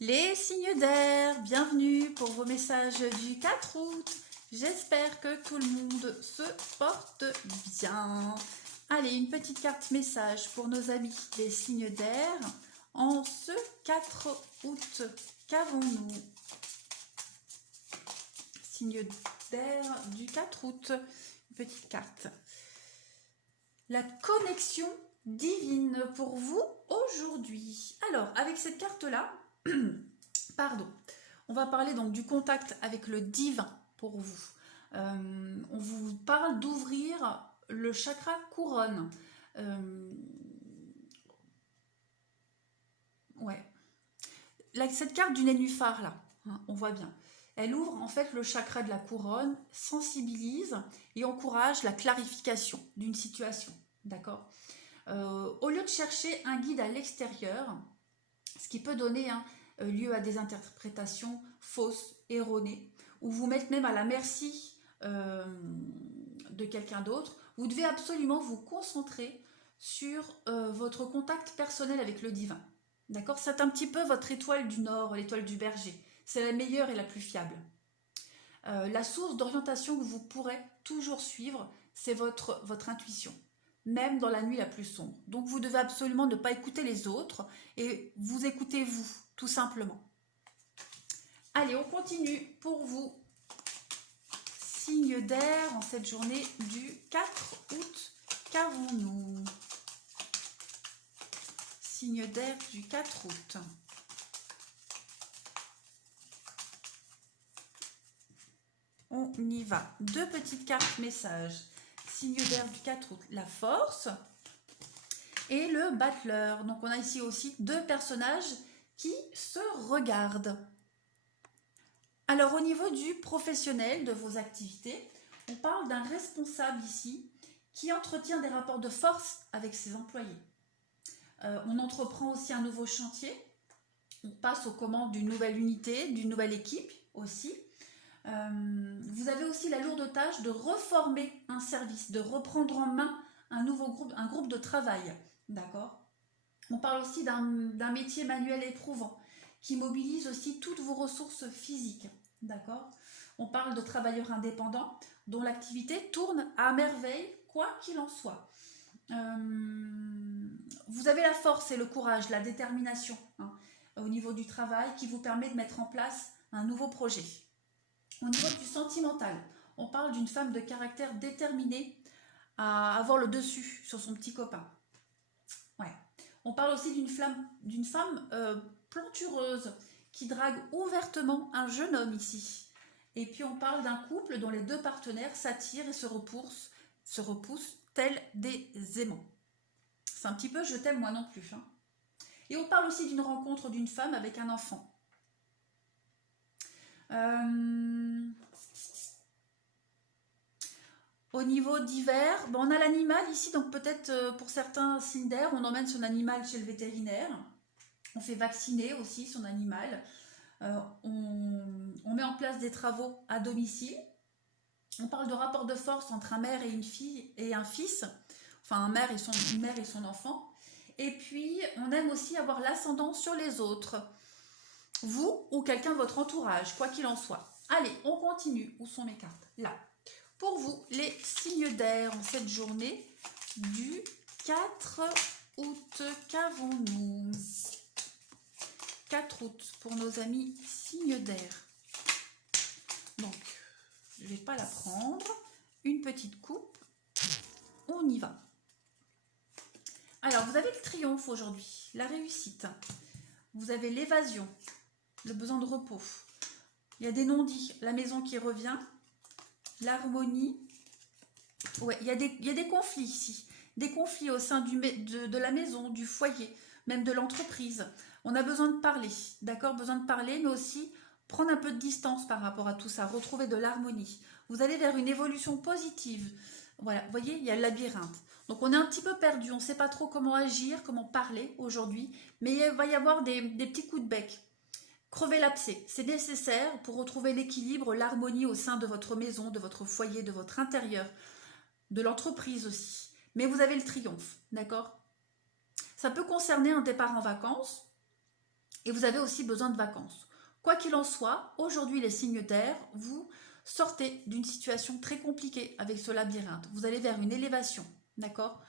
Les signes d'air, bienvenue pour vos messages du 4 août. J'espère que tout le monde se porte bien. Allez, une petite carte message pour nos amis des signes d'air. En ce 4 août, qu'avons-nous? Signe d'air du 4 août, une petite carte. La connexion divine pour vous aujourd'hui. Alors, avec cette carte-là, pardon, on va parler donc du contact avec le divin pour vous. On vous parle d'ouvrir le chakra couronne. Ouais. Là, cette carte du nénuphar, là, hein, on voit bien. Elle ouvre en fait le chakra de la couronne, sensibilise et encourage la clarification d'une situation. D'accord. Au lieu de chercher un guide à l'extérieur, ce qui peut donner lieu à des interprétations fausses, erronées, ou vous mettre même à la merci de quelqu'un d'autre, vous devez absolument vous concentrer sur votre contact personnel avec le divin. D'accord? C'est un petit peu votre étoile du Nord, l'étoile du Berger. C'est la meilleure et la plus fiable. La source d'orientation que vous pourrez toujours suivre, c'est votre intuition, même dans la nuit la plus sombre. Donc vous devez absolument ne pas écouter les autres et vous écoutez vous, tout simplement. Allez, on continue pour vous. Signe d'air en cette journée du 4 août, qu'avons-nous? Signe d'air du 4 août. On y va. Deux petites cartes messages. Signe d'air du 4 août, la force et le battleur. Donc on a ici aussi deux personnages qui se regardent. Alors au niveau du professionnel de vos activités, on parle d'un responsable ici qui entretient des rapports de force avec ses employés. On entreprend aussi un nouveau chantier. On passe aux commandes d'une nouvelle unité, d'une nouvelle équipe aussi. Vous avez aussi la lourde tâche de reformer un service, de reprendre en main un nouveau groupe, un groupe de travail. D'accord? On parle aussi d'un métier manuel éprouvant qui mobilise aussi toutes vos ressources physiques. D'accord? On parle de travailleurs indépendants dont l'activité tourne à merveille, quoi qu'il en soit. Vous avez la force et le courage, la détermination au niveau du travail qui vous permet de mettre en place un nouveau projet. Au niveau du sentimental, on parle d'une femme de caractère déterminée à avoir le dessus sur son petit copain. Ouais. On parle aussi d'une femme plantureuse qui drague ouvertement un jeune homme ici. Et puis on parle d'un couple dont les deux partenaires s'attirent et se repoussent tels des aimants. C'est un petit peu je t'aime moi non plus. Et on parle aussi d'une rencontre d'une femme avec un enfant. Au niveau d'hiver, on a l'animal ici, donc peut-être pour certains signes d'air, on emmène son animal chez le vétérinaire. On fait vacciner aussi son animal. On met en place des travaux à domicile. On parle de rapport de force entre un mère et une fille et un fils, enfin une mère et son enfant. Et puis, on aime aussi avoir l'ascendant sur les autres, vous ou quelqu'un de votre entourage, quoi qu'il en soit. Allez, on continue. Où sont mes cartes? Là. Pour vous, les signes d'air en cette journée du 4 août, qu'avons-nous? 4 août pour nos amis signes d'air. Donc, je ne vais pas la prendre. Une petite coupe. On y va. Alors, vous avez le triomphe aujourd'hui, la réussite. Vous avez l'évasion, le besoin de repos. Il y a des non-dits, la maison qui revient, l'harmonie. Ouais, il y a des conflits ici. Des conflits au sein de la maison, du foyer, même de l'entreprise. On a besoin de parler, d'accord? Besoin de parler, mais aussi prendre un peu de distance par rapport à tout ça, retrouver de l'harmonie. Vous allez vers une évolution positive. Voilà, vous voyez, il y a le labyrinthe. Donc on est un petit peu perdu, on ne sait pas trop comment agir, comment parler aujourd'hui, mais il va y avoir des petits coups de bec. Crevez l'abcès, c'est nécessaire pour retrouver l'équilibre, l'harmonie au sein de votre maison, de votre foyer, de votre intérieur, de l'entreprise aussi. Mais vous avez le triomphe, d'accord? Ça peut concerner un départ en vacances et vous avez aussi besoin de vacances. Quoi qu'il en soit, aujourd'hui les signes d'air, vous sortez d'une situation très compliquée avec ce labyrinthe. Vous allez vers une élévation, d'accord?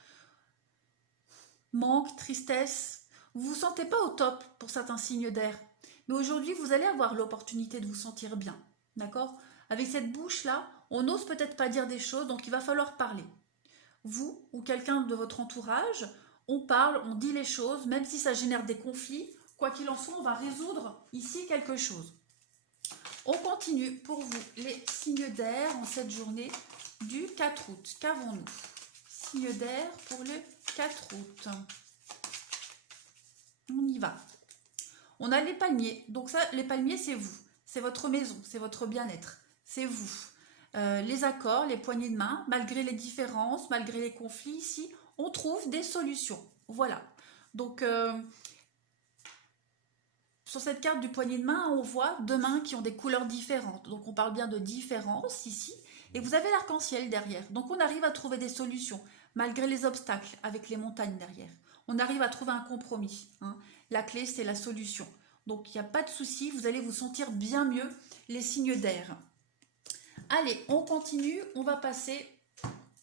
Manque, tristesse, vous ne vous sentez pas au top pour certains signes d'air. Mais aujourd'hui, vous allez avoir l'opportunité de vous sentir bien, d'accord? Avec cette bouche-là, on n'ose peut-être pas dire des choses, donc il va falloir parler. Vous ou quelqu'un de votre entourage, on parle, on dit les choses, même si ça génère des conflits, quoi qu'il en soit, on va résoudre ici quelque chose. On continue pour vous les signes d'air en cette journée du 4 août. Qu'avons-nous? Signes d'air pour le 4 août. On y va. On a les palmiers. Donc ça, les palmiers, c'est vous. C'est votre maison, c'est votre bien-être. C'est vous. Les accords, les poignées de main, malgré les différences, malgré les conflits, ici, on trouve des solutions. Voilà. Donc, sur cette carte du poignet de main, on voit deux mains qui ont des couleurs différentes. Donc, on parle bien de différence ici. Et vous avez l'arc-en-ciel derrière. Donc, on arrive à trouver des solutions, malgré les obstacles, avec les montagnes derrière. On arrive à trouver un compromis. Hein. La clé, c'est la solution. Donc, il n'y a pas de souci. Vous allez vous sentir bien mieux, les signes d'air. Allez, on continue. On va passer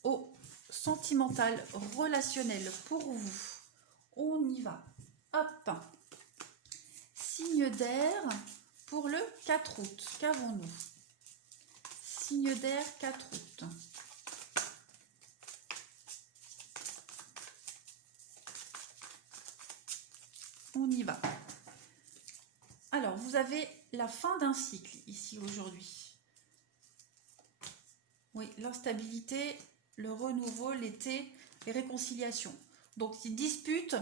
au sentimental relationnel pour vous. On y va. Hop. Signe d'air pour le 4 août. Qu'avons-nous? Signe d'air 4 août. On y va. Alors, vous avez la fin d'un cycle ici aujourd'hui. Oui, l'instabilité, le renouveau, l'été, les réconciliations. Donc, ces disputes,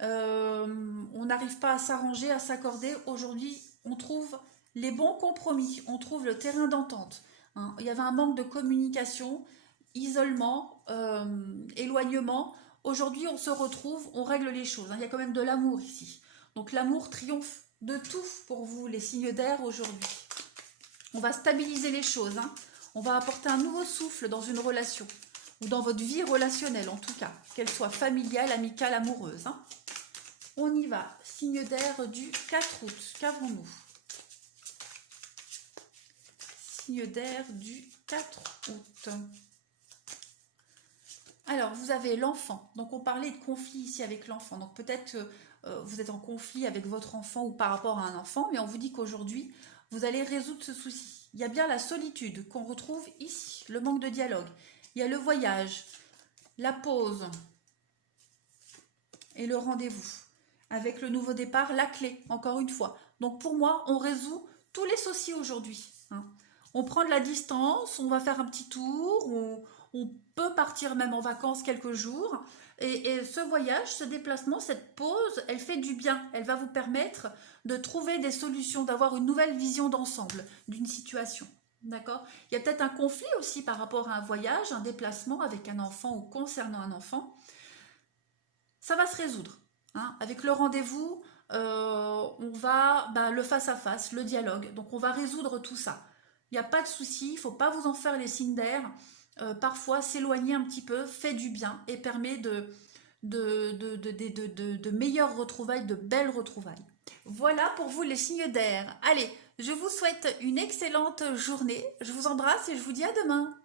on n'arrive pas à s'arranger, à s'accorder. Aujourd'hui, on trouve les bons compromis, on trouve le terrain d'entente. Hein. Il y avait un manque de communication, isolement, éloignement. Aujourd'hui, on se retrouve, on règle les choses. Hein. Il y a quand même de l'amour ici. Donc, l'amour triomphe de tout pour vous, les signes d'air aujourd'hui. On va stabiliser les choses. Hein. On va apporter un nouveau souffle dans une relation, ou dans votre vie relationnelle en tout cas, qu'elle soit familiale, amicale, amoureuse. Hein. On y va. Signe d'air du 4 août. Qu'avons-nous? Signe d'air du 4 août. Alors, vous avez l'enfant. Donc, on parlait de conflit ici avec l'enfant. Donc, peut-être vous êtes en conflit avec votre enfant ou par rapport à un enfant, mais on vous dit qu'aujourd'hui, vous allez résoudre ce souci. Il y a bien la solitude qu'on retrouve ici, le manque de dialogue. Il y a le voyage, la pause et le rendez-vous. Avec le nouveau départ, la clé, encore une fois. Donc pour moi, on résout tous les soucis aujourd'hui. Hein. On prend de la distance, on va faire un petit tour, on peut partir même en vacances quelques jours. Et ce voyage, ce déplacement, cette pause, elle fait du bien. Elle va vous permettre de trouver des solutions, d'avoir une nouvelle vision d'ensemble d'une situation. D'accord? Il y a peut-être un conflit aussi par rapport à un voyage, un déplacement avec un enfant ou concernant un enfant. Ça va se résoudre. Hein. Avec le rendez-vous, on va le face-à-face, le dialogue. Donc, on va résoudre tout ça. Il n'y a pas de souci, il ne faut pas vous en faire les signes d'air. Parfois, s'éloigner un petit peu fait du bien et permet de meilleures retrouvailles, de belles retrouvailles. Voilà pour vous les signes d'air. Allez, je vous souhaite une excellente journée. Je vous embrasse et je vous dis à demain.